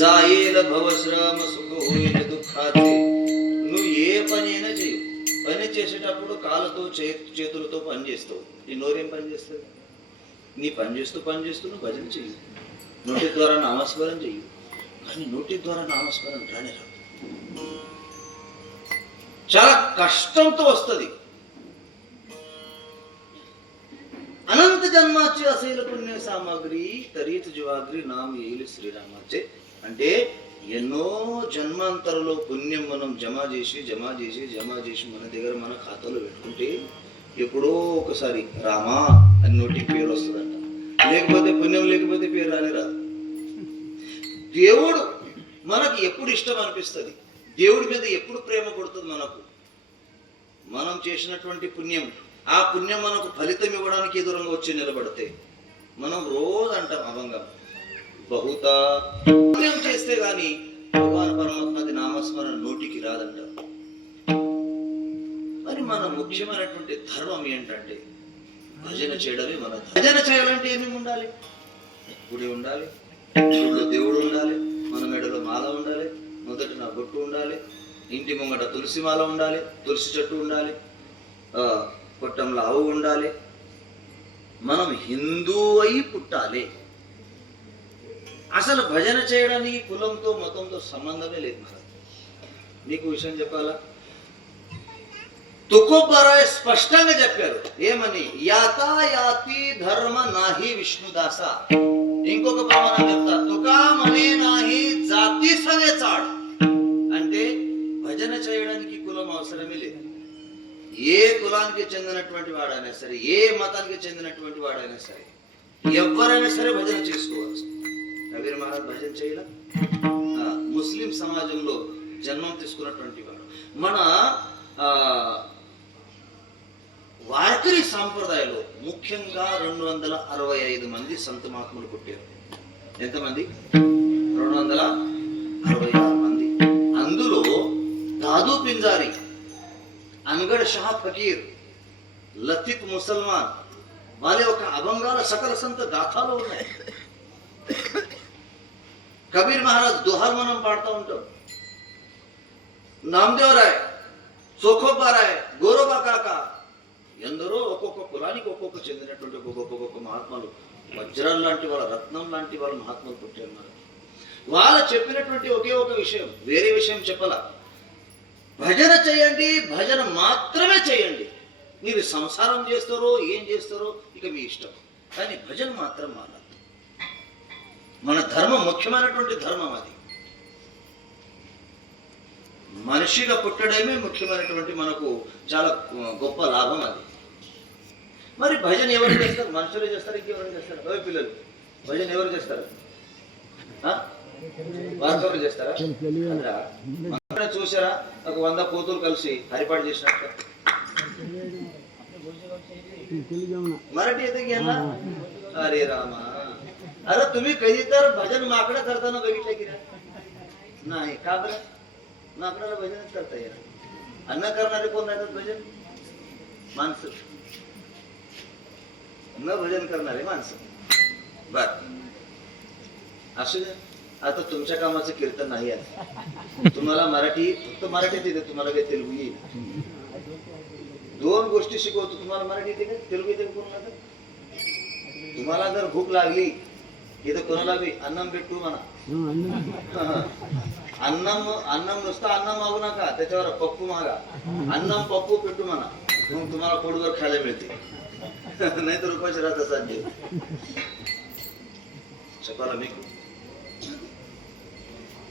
जाయేల భవశ్రమ సుఖ హోయిన దుఃఖాతే. నువ్వు ఏ పనైనా చేయు, పని చేసేటప్పుడు కాళ్ళతో చేతులతో పని చేస్తావు, నీ నోరేం పని చేస్తుంది? నీ పని చేస్తూ నువ్వు భజన చెయ్యి, నోటి ద్వారా నామస్మరణ చెయ్యి. కానీ నోటి ద్వారా నామస్మరణ రానే రాదు, చాలా కష్టంతో వస్తుంది. అనంత జన్మాచి అశైల పుణ్య సామాగ్రి తరీత జీవాగ్రి నామ ఏలు శ్రీరామాచే. అంటే ఎన్నో జన్మాంతరంలో పుణ్యం మనం జమ చేసి మన దగ్గర మన ఖాతాలో పెట్టుకుంటే ఎప్పుడో ఒకసారి రామా అని నోటికి పేరు వస్తుందంట. లేకపోతే పుణ్యం లేకపోతే పేరు రాని రాదు. దేవుడు మనకి ఎప్పుడు ఇష్టం అనిపిస్తుంది, దేవుడి మీద ఎప్పుడు ప్రేమ కొడుతుంది మనకు, మనం చేసినటువంటి పుణ్యం, ఆ పుణ్యం మనకు ఫలితం ఇవ్వడానికి ఎదురుగా వచ్చి నిలబడితే మనం రోజు అంటాం అభంగం బహుత పుణ్యం చేస్తే గాని భగవాన్ పరమాత్మది నామస్మరణ నోటికి రాదంటాం. మరి మన ముఖ్యమైనటువంటి ధర్మం ఏంటంటే భజన చేయడమే మన భజన చేయాలంటే ఏమేమి ఉండాలి? గుడి ఉండాలి, గుడిలో దేవుడు ఉండాలి, మన మెడలో మాల ఉండాలి, మొదట నా బొట్టు ఉండాలి, ఇంటి ముంగట తులసి మాల ఉండాలి, తులసి చెట్టు ఉండాలి, పొట్టంలో ఆవు ఉండాలి, మనం హిందూ అయి పుట్టాలి. అసలు భజన చేయడానికి కులంతో మతంతో సంబంధమే లేదు. మరి నీకు విషయం చెప్పాలా, తుకోబారాయ్ స్పష్టంగా చెప్పారు ఏమని, యాతాయాతి ధర్మ నాహి విష్ణుదాస. ఇంకొక ప్రమాణం చెప్తా, తుకామనే నాహి జాతి సవే చాడు. అంటే భజన చేయడానికి కులం అవసరమే లేదు. ఏ కులానికి చెందినటువంటి వాడైనా సరే, ఏ మతానికి చెందినటువంటి వాడైనా సరే, ఎవరైనా సరే భజన చేసుకోవచ్చు. కబీర్ మహారాజ్ భజన చేయాల, ముస్లిం సమాజంలో జన్మం తీసుకున్నటువంటి వాడు. మన వార్కరీ సాంప్రదాయంలో ముఖ్యంగా 265 మంది సంత మహాత్ములు పుట్టారు. ఎంతమంది? 266 మంది. అందులో దాదు పింజారి, అన్గడ్ షా ఫకీర్, లతీఫ్ ముసల్మాన్ వాళ్ళ యొక్క అభంగాల సకల సంత గాథాలు ఉన్నాయి. కబీర్ మహారాజ్ దోహాలు మనం పాడుతూ ఉంటాం. నామదేవ్ రాయ్, సోఖోబా రాయ్, గోరోబా కాకా, ఎందరో ఒక్కొక్క కులానికి ఒక్కొక్క చెందినటువంటి ఒక్కొక్క మహాత్ములు, వజ్రం లాంటి వాళ్ళ, రత్నం లాంటి వాళ్ళ మహాత్ములు పుట్టారు. మనకి వాళ్ళు చెప్పినటువంటి ఒకే ఒక విషయం, వేరే విషయం చెప్పాల. భజన చేయండి, భజన మాత్రమే చేయండి. మీరు సంసారం చేస్తారో ఏం చేస్తారో ఇక మీ ఇష్టం, కానీ భజన మాత్రం మానదు. మన ధర్మం ముఖ్యమైనటువంటి ధర్మం అది. మనిషిగా పుట్టడమే ముఖ్యమైనటువంటి మనకు చాలా గొప్ప లాభం అది. మరి భజన ఎవరు చేస్తారు? మనుషులు చేస్తారు, ఇంకెవరు చేస్తారు? అవి పిల్లలు భజన ఎవరు చేస్తారు? వారు చేస్తారా? చూసారా ఒక 100 కోతులు కలిసి హరిపాటు చేసినట్టు? मराठी येते की यांना? अरे रामा, अरे तुम्ही कधी तर भजन माकडं करताना बघितलं की नाही? का बरं? माकडाला भजनच करता येईल. अन्न करणारे कोण राहतात? भजन माणसं, न भजन करणारे माणसं. बर, असू दे. आता तुमच्या कामाचं कीर्तन नाही आहे. तुम्हाला मराठी, फक्त मराठीत येते, तुम्हाला काही तेलुगू येईल. 2 गोष्टी शिकवतो. तुम्हाला मराठी येते का तेलुगू येते? कोणाला तुम्हाला जर भूक लागली इथं कोणाला बी अन्नम भेटू म्हणा. अन्नम नुसतं अन्न मागू नका, त्याच्यावर पप्पू मागा. अन्नम पप्पू भेटू म्हणा, मग तुम्हाला पोटभर खायला मिळते. नाहीतर उपाशी राहता साध्य. చెప్పాలా మీకు?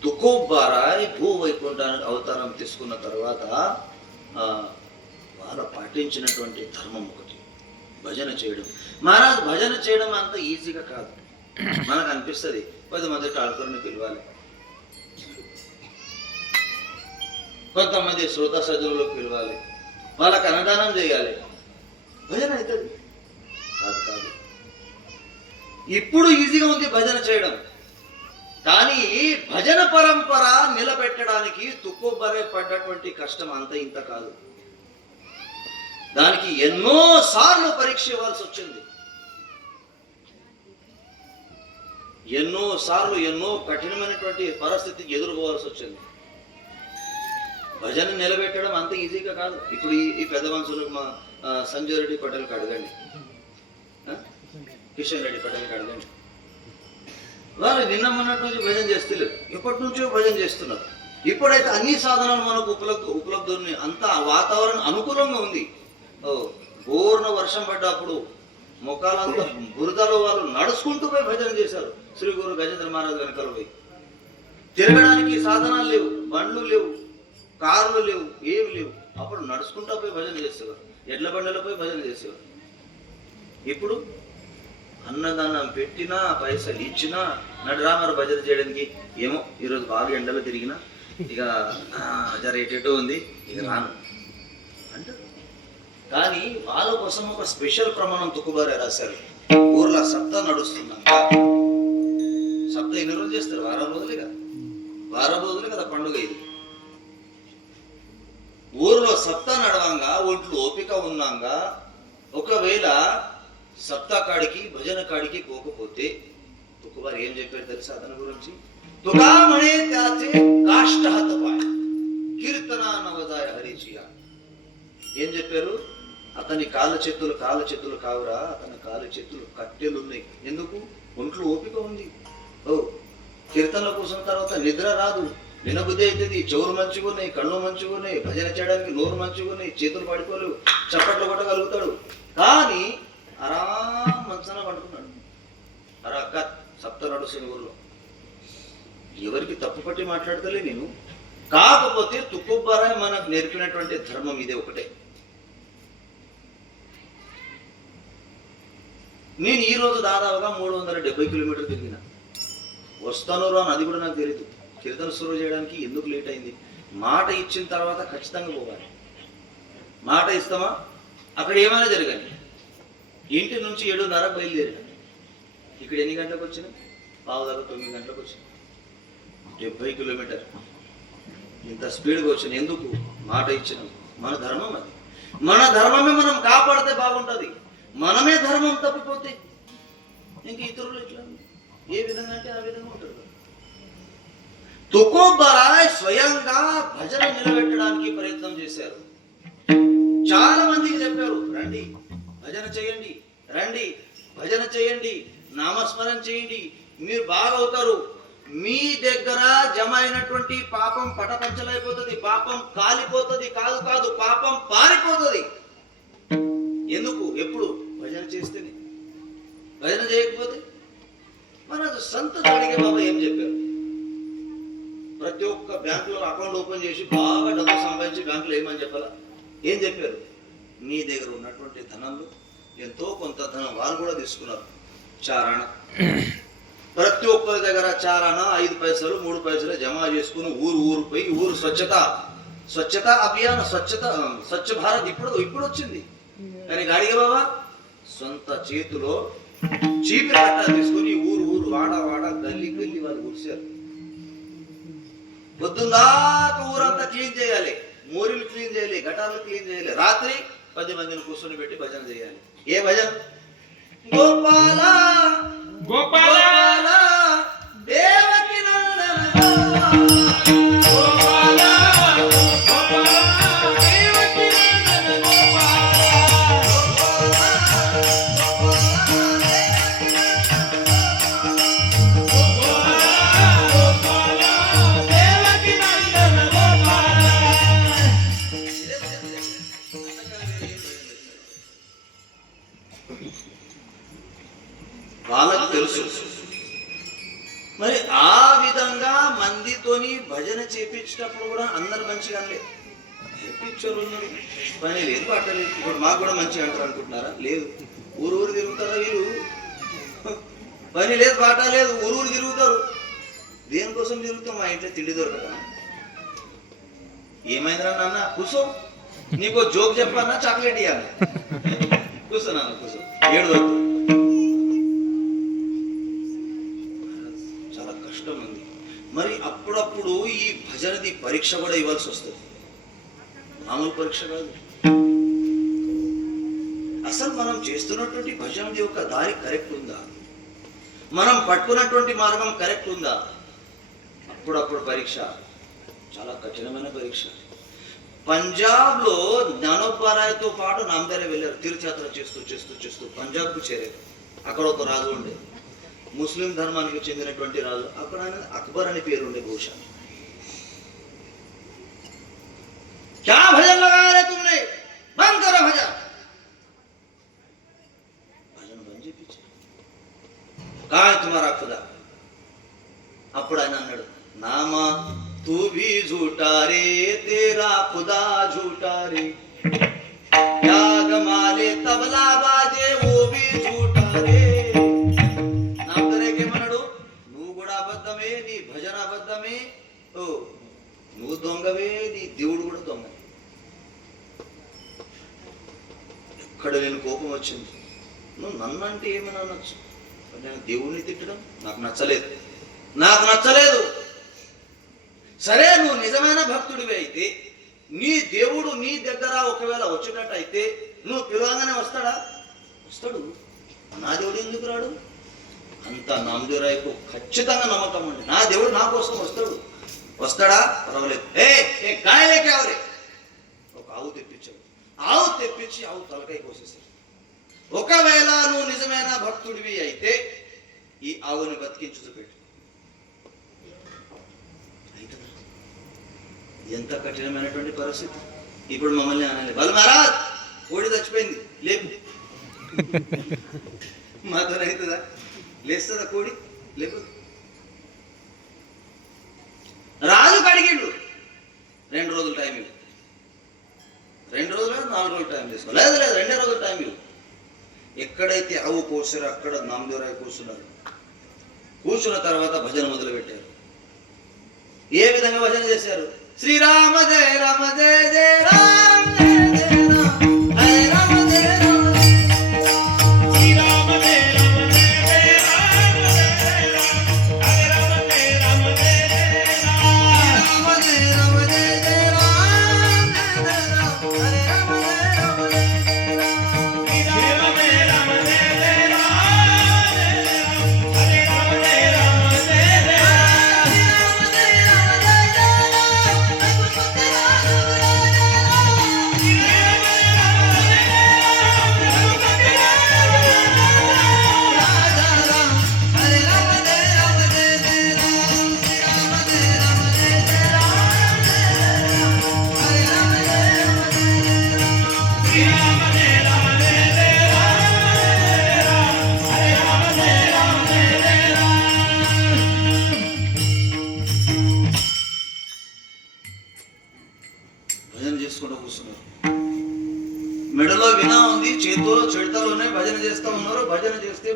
తుకోబారాయ్ భూవైకుంఠ అవతారం తీసుకున్న తర్వాత వాళ్ళు పాటించినటువంటి ధర్మం ఒకటి, భజన చేయడం. మహారాజ్ భజన చేయడం అంత ఈజీగా కాదు. మనకు అనిపిస్తుంది 10 మంది టాల్కర్ని పిలవాలి, కొంతమంది శ్రోత సజనులకు పిలవాలి, వాళ్ళకి అన్నదానం చేయాలి, భజన అవుతుంది. కాదు కాదు, ఇప్పుడు ఈజీగా ఉంది భజన చేయడం. కానీ భజన పరంపర నిలబెట్టడానికి తుక్కుబరే పడ్డటువంటి కష్టం అంత ఇంత కాదు. దానికి ఎన్నో సార్లు పరీక్ష ఇవ్వాల్సి వచ్చింది. ఎన్నో సార్లు ఎన్నో కఠినమైనటువంటి పరిస్థితికి ఎదుర్కోవాల్సి వచ్చింది. భజన నిలబెట్టడం అంత ఈజీగా కాదు. ఇప్పుడు ఈ పెద్ద మనుషులకు మా సంజయ్ రెడ్డి పటేల్కి అడగండి, కిషన్ రెడ్డి పటేల్కి అడగండి. వాళ్ళు నిన్న మొన్నటి నుంచి భజన చేస్తలేరు, ఇప్పటి నుంచో భజన చేస్తున్నారు. ఇప్పుడైతే అన్ని సాధనాలు మనకు ఉపలబ్ధి ఉన్నాయి, అంత వాతావరణం అనుకూలంగా ఉంది. బోర్న వర్షం పడ్డప్పుడు మొక్కలంతా బురదలో వాళ్ళు నడుచుకుంటూ పోయి భజన చేశారు. శ్రీ గురు గజేంద్ర మహారాజ్ వెనకాల పోయి తిరగడానికి సాధనాలు లేవు, బండ్లు లేవు, కార్లు లేవు, ఏమి లేవు. అప్పుడు నడుచుకుంటూ పోయి భజన చేసేవారు, ఎడ్ల బండ్లలో పోయి భజన చేసేవారు. ఇప్పుడు అన్నదానం పెట్టినా పైసలు ఇచ్చినా నడరామర భజన చేయడానికి ఏమో ఈరోజు బాగా ఎండలో తిరిగినా ఇక జర ఎటెటో ఉంది ఇక రాను అంటే. కానీ వాళ్ళ కోసం ఒక స్పెషల్ ప్రమాణం తుక్కుబారే రాశారు. ఊర్లో సప్తా నడుస్తున్నాక, సప్తా ఎన్ని రోజులు చేస్తారు? వారం రోజులే కదా పండుగ ఇది. ఊర్లో సప్తా నడవంగా ఒంట్లో ఓపిక ఉన్నాగా ఒకవేళ సప్తా కాడికి భజన కాడికి పోకపోతే తుక్కుబారు ఏం చెప్పారు తెలుసా అతని గురించి? తుకామణే త్యాచే కాష్ట హతపాయ కీర్తన నవదాయ హరిచియ. ఏం చెప్పారు? అతని కాళ్ళ చేతులు కావురా, అతని కాళ్ళ చేతులు కట్టెలు ఉన్నాయి. ఎందుకు? ఒంట్లో ఓపిక ఉంది. కీర్తనల కోసం తర్వాత నిద్ర రాదు, వినబుద్ధి అవుతుంది, చెవులు మంచిగా ఉన్నాయి, కళ్ళు మంచిగా ఉన్నాయి, భజన చేయడానికి నోరు మంచిగా ఉన్నాయి, చేతులు పడుకోలేవు, చప్పట్లు కొట్టగలుగుతాడు. కానీ మంచాన పడుకున్నాడు. అక్క సప్త నడుస్తున్న ఊళ్ళో ఎవరికి తప్పు పట్టి మాట్లాడతలే నేను. కాకపోతే తుక్కుబారాయ్ మనకు నేర్పినటువంటి ధర్మం ఇదే ఒకటే. నేను ఈ రోజు దాదాపుగా 370 కిలోమీటర్లు తిరిగిన. వస్తాను అని అది కూడా నాకు తెలియదు. కీర్తన సురువు చేయడానికి ఎందుకు లేట్ అయింది? మాట ఇచ్చిన తర్వాత ఖచ్చితంగా పోవాలి. మాట ఇస్తామా? అక్కడ ఏమైనా జరగండి. ఇంటి నుంచి 7:30 బయలుదేరిన. ఇక్కడ ఎన్ని గంటలకు వచ్చిన? 8:30 గంటలకు వచ్చిన. 70 కిలోమీటర్ ఇంత స్పీడ్గా వచ్చిన. ఎందుకు? మాట ఇచ్చిన. మన ధర్మం అది. మన ధర్మమే మనం కాపాడితే బాగుంటుంది. మనమే ధర్మం తప్పిపోతే ఇంక ఇతరులు ఇట్లా ఏ విధంగా అంటే ఆ విధంగా ఉంటారు. తుకోబరాయ్ స్వయంగా భజన నిలబెట్టడానికి ప్రయత్నం చేశారు. చాలా మందికి చెప్పారు, రండి భజన చేయండి, రండి భజన చేయండి, నామస్మరణ చేయండి, మీరు బాగవుతారు. మీ దగ్గర జమ అయినటువంటి పాపం పటపంచలైపోతుంది, పాపం కాలిపోతుంది. కాదు పాపం పారిపోతుంది. ఎందుకు? ఎప్పుడు? భజన చేస్తేనే. భజన చేయకపోతే మన సంత అడిగే బాబా ఏం చెప్పారు? ప్రతి ఒక్క బ్యాంకులో అకౌంట్ ఓపెన్ చేసి బాగా డబ్బు సంపాదించి బ్యాంకులో ఏమని చెప్పాలా? ఏం చెప్పారు? నీ దగ్గర ఉన్నటువంటి ధనంలో ఎంతో కొంత ధనం వాళ్ళు కూడా తీసుకున్నారు. చారణ. ప్రతి ఒక్కరి దగ్గర చారణ 5 పైసలు 3 పైసలు జమ చేసుకుని ఊరు పోయి ఊరు స్వచ్ఛత అభియాన్, స్వచ్ఛ భారత్ ఇప్పుడు వచ్చింది. కానీ గాడిగ బాబా సొంత చేతిలో చీపిరి కట్ట తీసుకుని ఊరు వాడ గల్లి వాళ్ళు కూర్చారు. పొద్దుందాకా ఊరంతా క్లీన్ చేయాలి, మోరీలు క్లీన్ చేయాలి, గటార్లు క్లీన్ చేయాలి. రాత్రి 10 మందిని కూర్చొని పెట్టి భజన చేయాలి. ఏ భజన? గోపాల గోపాల దేవకి వాళ్ళకు తెలుసు. మరి ఆ విధంగా మందితోని భజన చేపించేటప్పుడు కూడా అందరు మంచిగా అనలేదు. పిక్చర్ పని లేదు, పట్టలేదు. ఇప్పుడు మాకు కూడా మంచిగా అంటారు అనుకుంటున్నారా? లేదు. ఊరు తిరుగుతారా వీళ్ళు? పని లేదు, పాట లేదు, ఊరు తిరుగుతారు. దేనికోసం తిరుగుతాం? మా ఇంట్లో తిండి దొరకదా? ఏమైందిరా నాన్న? కూర్చో, నీకు జోక్ చెప్పన్నా, చాక్లెట్ ఇవ్వాలి. కూర్చో నాన్న, కూర్చో. 7 వరకు చాలా కష్టం ఉంది. మరి అప్పుడప్పుడు ఈ భజనది పరీక్ష కూడా ఇవ్వాల్సి వస్తుంది. మామూలు పరీక్ష కాదు. అసలు మనం చేస్తున్నటువంటి భజనది యొక్క దారి కరెక్ట్ ఉందా? మనం పట్టుకున్నటువంటి మార్గం కరెక్ట్ ఉందా? అప్పుడప్పుడు పరీక్ష, చాలా కఠినమైన పరీక్ష. పంజాబ్ లో జ్ఞానోపారాయతో పాటు నామదేరే వెళ్ళారు. తీర్థయాత్ర చేస్తూ చేస్తూ చేస్తూ పంజాబ్కు చేరారు. అక్కడ ఒక రాజు ఉండే, ముస్లిం ధర్మానికి చెందినటువంటి రాజు. అక్కడ ఆయన అక్బర్ అనే పేరు ఉండే. బహుశా क्या भजन लगाया रे तुमने, बंद करो भजन. भजन बंद जी पीछे कहा है तुम्हारा खुदा? అప్పుడు ఆయన అన్నాడు, నామా तू भी झूठा रे तेरा खुदा झूठा रे, क्या गमाले तबला बाजे वो भी झूठा रे. నామదరేకేమన్నాడు, నువ్వు కూడా అబద్ధమే, నీ భజన అబద్ధమే, ఓ నువ్వు దొంగవే, నీ దేవుడు కూడా దొంగ. ఇక్కడ నేను కోపం వచ్చింది. నువ్వు నన్ను అంటే ఏమని అనొచ్చు, నేను దేవుణ్ణి తిట్టడం నాకు నచ్చలేదు. సరే, నువ్వు నిజమైన భక్తుడివి అయితే, నీ దేవుడు నీ దగ్గర ఒకవేళ వచ్చినట్టయితే నువ్వు పిలవగానే వస్తాడా? వస్తాడు. నా దేవుడు ఎందుకు రాడు? అంత నామదేవరాయకు ఖచ్చితంగా నమ్మకం ఉంది. నా దేవుడు నా కోసం వస్తాడా? పర్వాలేదు. ఏ గాయలేకే అవరే, ఒక ఆవు తెప్పించాడు. ఆవు తెప్పించి ఆవు తలకాయ కోసేసాడు. ఒకవేళ నువ్వు నిజమైన భక్తుడివి అయితే ఈ ఆవుని బతికించు చూపెట్టు. ఎంత కఠినమైనటువంటి పరిస్థితి. ఇప్పుడు మమ్మల్ని అనాలి, బల్ మహారాజ్ కోడి చచ్చిపోయింది లేపు. మాతో అవుతుందా? లేస్తుందా కోడి? లేపు. రాజు కడిగిండు, 2 రోజులు టైం ఇవ్వు. 2 రోజులు 4 రోజులు టైం తీసుకో. లేదు 2 రోజులు టైం ఇవ్వు. ఎక్కడైతే ఆవు కోసారో అక్కడ నామదేవరాయ కూర్చున్నారు. కూర్చున్న తర్వాత భజన మొదలు పెట్టారు. ఏ విధంగా భజన చేశారు? శ్రీరామ జయ రామ జయ జయ రామ జయ జయ రామ హరే రామ జయ రామ శ్రీరామ జయ రామ జయ జయ రామ జయ రామ హరే రామ జయ రామ జయ జయ రామ జయ రామ జయ జయ రామ జయ రామ హరే రామ జయ రామ జయ జయ రామ శ్రీరామ జయ రామ జయ జయ రామ హరే రామ జయ రామ జయ జయ మెడలో వినా ఉంది, చేతుల్లో చెడతలోనే భజన చేస్తూ ఉన్నారు. భజన చేస్తే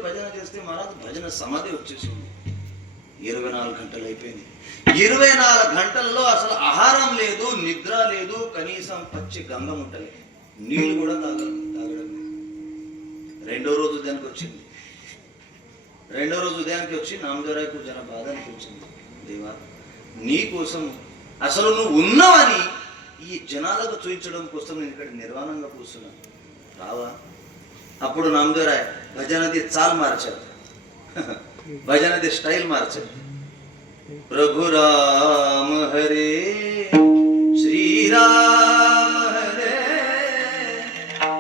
మహారాజ్ భజన సమాధి వచ్చేసింది. 24 గంటలు అయిపోయింది. 24 గంటల్లో అసలు ఆహారం లేదు, నిద్ర లేదు, కనీసం పచ్చి గంగం ఉంటలేదు, నీళ్లు కూడా తాగడం లేదు. 2వ రోజు ఉదయానికి వచ్చింది. 2వ రోజు ఉదయానికి వచ్చి నామదేవరాయకు జర బాధ అనిపించింది. దేవా, నీ కోసం అసలు నువ్వు ఉన్నావని ఈ జనాలకు చూపించడం కోసం నేను ఇక్కడ నిర్వాణంగా కూర్చున్నాను, రావా? అప్పుడు నామదేవరాయ భజనది చాల్ మార్చారు, భజనది స్టైల్ మార్చారు. ప్రభు రామ హరే శ్రీరామ హరే,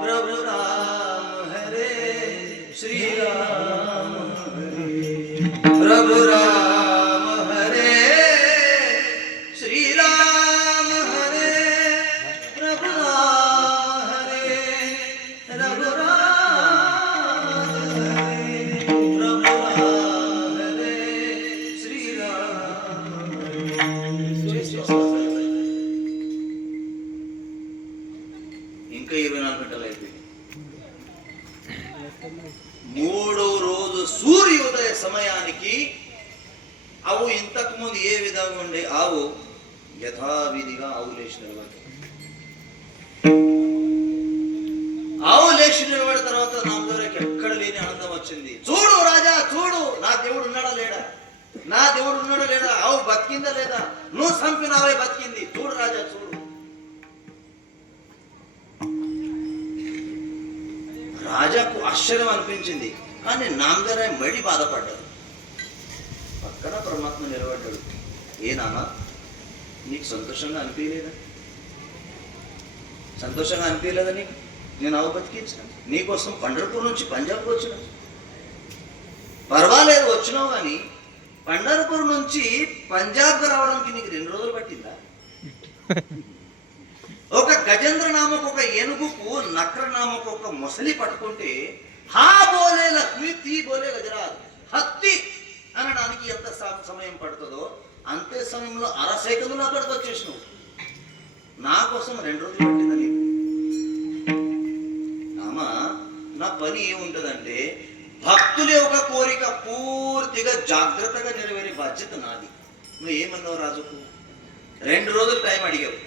ప్రభు రామ హరే శ్రీరామ హరే, ప్రభు రామ హరే శ్రీరామ హరే, ప్రభు రామ హరే రఘు రామ హరే, ప్రభు రామ హరే శ్రీరామ హరే. ఇంకా 24 గంటలు అయిపోయింది. 3వ రోజు సూర్యోదయ సమయానికి ఆవు ఇంతకు ముందు ఏ విధంగా ఉండే ఆవు యథావిధిగా ఆవు లేచి నిలబడి, ఆవు లేచి నిలబడిన తర్వాత నామదేవరాయకి ఎక్కడ లేని ఆనందం వచ్చింది. చూడు రాజా, చూడు, నా దేవుడు ఉన్నాడా లేడా, నా దేవుడు ఉన్నాడా లేడా, ఆవు బతికిందా లేదా, నువ్వు చంపినావే బతికింది, చూడు రాజా చూడు. రాజాకు ఆశ్చర్యం అనిపించింది, కానీ నామదేవరాయ మళ్ళీ బాధపడ్డాడు. పక్కన పరమాత్మ నిలబడ్డాడు. ఏ నాన్న నీకు సంతోషంగా అనిపించలేదా? సంతోషంగా అనిపించలేదా నీకు? నేను అవ బతికించాను నీకోసం. పండర్పూర్ నుంచి పంజాబ్కి వచ్చిన, పర్వాలేదు వచ్చినావు, కానీ పండర్పూర్ నుంచి పంజాబ్కి రావడానికి నీకు 2 రోజులు పట్టిందా? ఒక గజేంద్ర నామకు ఒక ఏనుగుకు నక్ర నామకు ఒక మొసలి పట్టుకుంటే హా బోలే లక్ష్మి తీ బోలే గజరాజ్ హత్తి అనడానికి ఎంత సమయం పడుతుందో అంతే సమయంలో 1/2 సెకండ్లో అక్కడికి వచ్చేసినావు. నా కోసం 2 రోజులు పట్టిందా నీకు? నామా నా పని ఏముంటదంటే భక్తుల యొక్క కోరిక పూర్తిగా జాగ్రత్తగా నెరవేరే బాధ్యత నాది. నువ్వు ఏమన్నావు రాజుకు? 2 రోజులు టైం అడిగావు,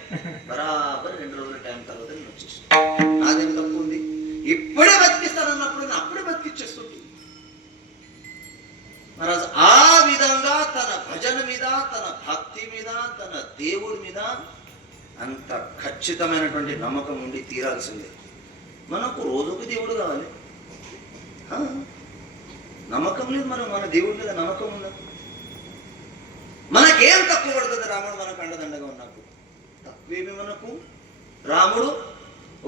బరాబర్ 2 రోజుల టైం తర్వాత నేను వచ్చేసి. నాదేం తప్పు ఉంది? ఇప్పుడే బతికిస్తానన్నప్పుడు నేను అప్పుడే బతికిచ్చేస్తుంది. మహారాజు ఆ విధంగా తన భజన మీద, తన భక్తి మీద, తన దేవుడి మీద అంత ఖచ్చితమైనటువంటి నమ్మకం ఉండి తీరాల్సిందే. మనకు రోజుకు దేవుడు కావాలి. నమ్మకం లేదు మన దేవుడి మీద నమ్మకం ఉందా? మనకేం తక్కువ పడుతుంది? రాముడు మనకు అండదండగా ఉన్నప్పుడు తక్కువేమి మనకు? రాముడు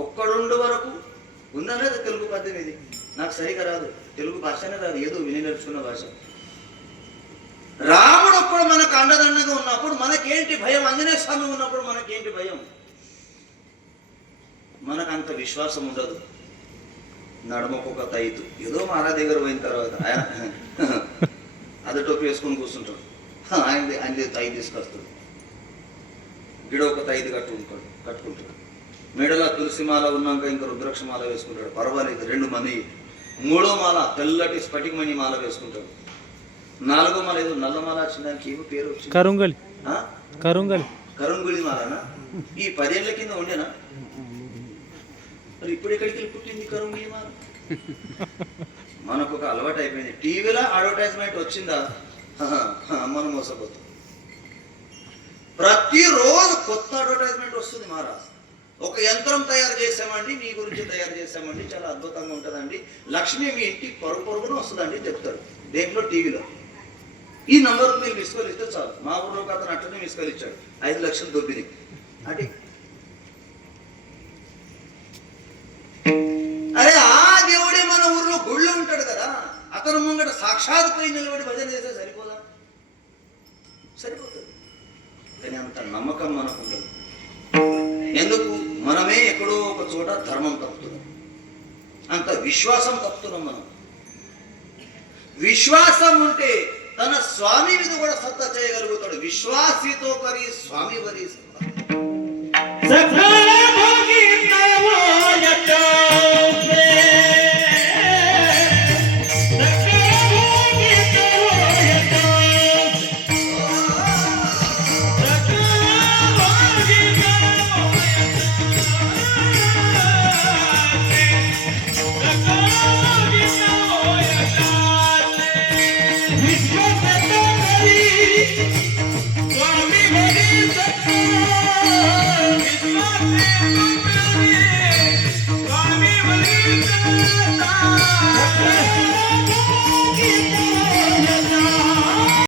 ఒక్కడుండు వరకు ఉందా లేదా? తెలుగు పద్యం ఇది నాకు సరిగా రాదు, తెలుగు భాషనే రాదు, ఏదో విని నేర్చుకున్న భాష. రాముడు ఒక్కడు మనకు అండదండగా ఉన్నప్పుడు మనకేంటి భయం? ఆంజనేయ స్వామి ఉన్నప్పుడు మనకేంటి భయం? మనకు అంత విశ్వాసం ఉండదు. నడుమకొక తైతు ఏదో మహారాజ్ దగ్గర పోయిన తర్వాత ఆయన అదే టోపీ వేసుకొని కూర్చుంటాడు, ఆయన తై తీసుకొస్తాడు, గిడ ఒక తైది కట్టుకుంటాడు, మెడల తులసిమాల ఉన్నాక ఇంకా రుద్రాక్షమాల వేసుకుంటాడు. పర్వాలేదు 2 మంది. 3వ మాల తెల్లటి స్ఫటికమణి మాల వేసుకుంటాడు. 4వ మాల ఏదో నల్లమాల చిన్నదానికి ఏమో పేరు వచ్చింది, కరుంగుళి మాలనా? ఈ 10 ఏళ్ల కింద ఉండేనా? మరి ఇప్పుడు ఎక్కడికి వెళ్ళి పుట్టింది కరుంగుళి మాల? మనకు ఒక అలవాటు అయిపోయింది. టీవీలో అడ్వర్టైజ్మెంట్ వచ్చిందా మనం మోసపోతాం. ప్రతిరోజు కొత్త అడ్వర్టైజ్మెంట్ వస్తుంది. మహారాజ్ ఒక యంత్రం తయారు చేసామండి, మీ గురించి తయారు చేసామండి, చాలా అద్భుతంగా ఉంటుందండి, లక్ష్మి మీ ఇంటికి పొరుగున వస్తుందండి చెప్తాడు. దేంట్లో? టీవీలో. ఈ నంబర్కు మీరు మిస్ కాల్ ఇస్తే చాలు. మా ఊళ్ళో అతను అట్లనే మిస్ కాల్ ఇచ్చాడు, 5 లక్షలు దొబ్బిని. అంటే అరే ఆ దేవుడే మన ఊర్లో గుళ్ళు ఉంటాడు కదా, అతను ముంగట సాక్షాత్ పోయి నిలబడి భజన చేస్తే సరిపోదా? సరిపోతుంది. కానీ అంత నమ్మకం మనకు ఉండదు. ఎందుకు? మనమే ఎక్కడో ఒక చోట ధర్మం తప్పుతున్నాం, అంత విశ్వాసం తప్పుతున్నాం మనం. విశ్వాసం ఉంటే తన స్వామి మీద కూడా సత్తా చేయగలుగుతాడు. విశ్వాసితో కరి స్వామి వరి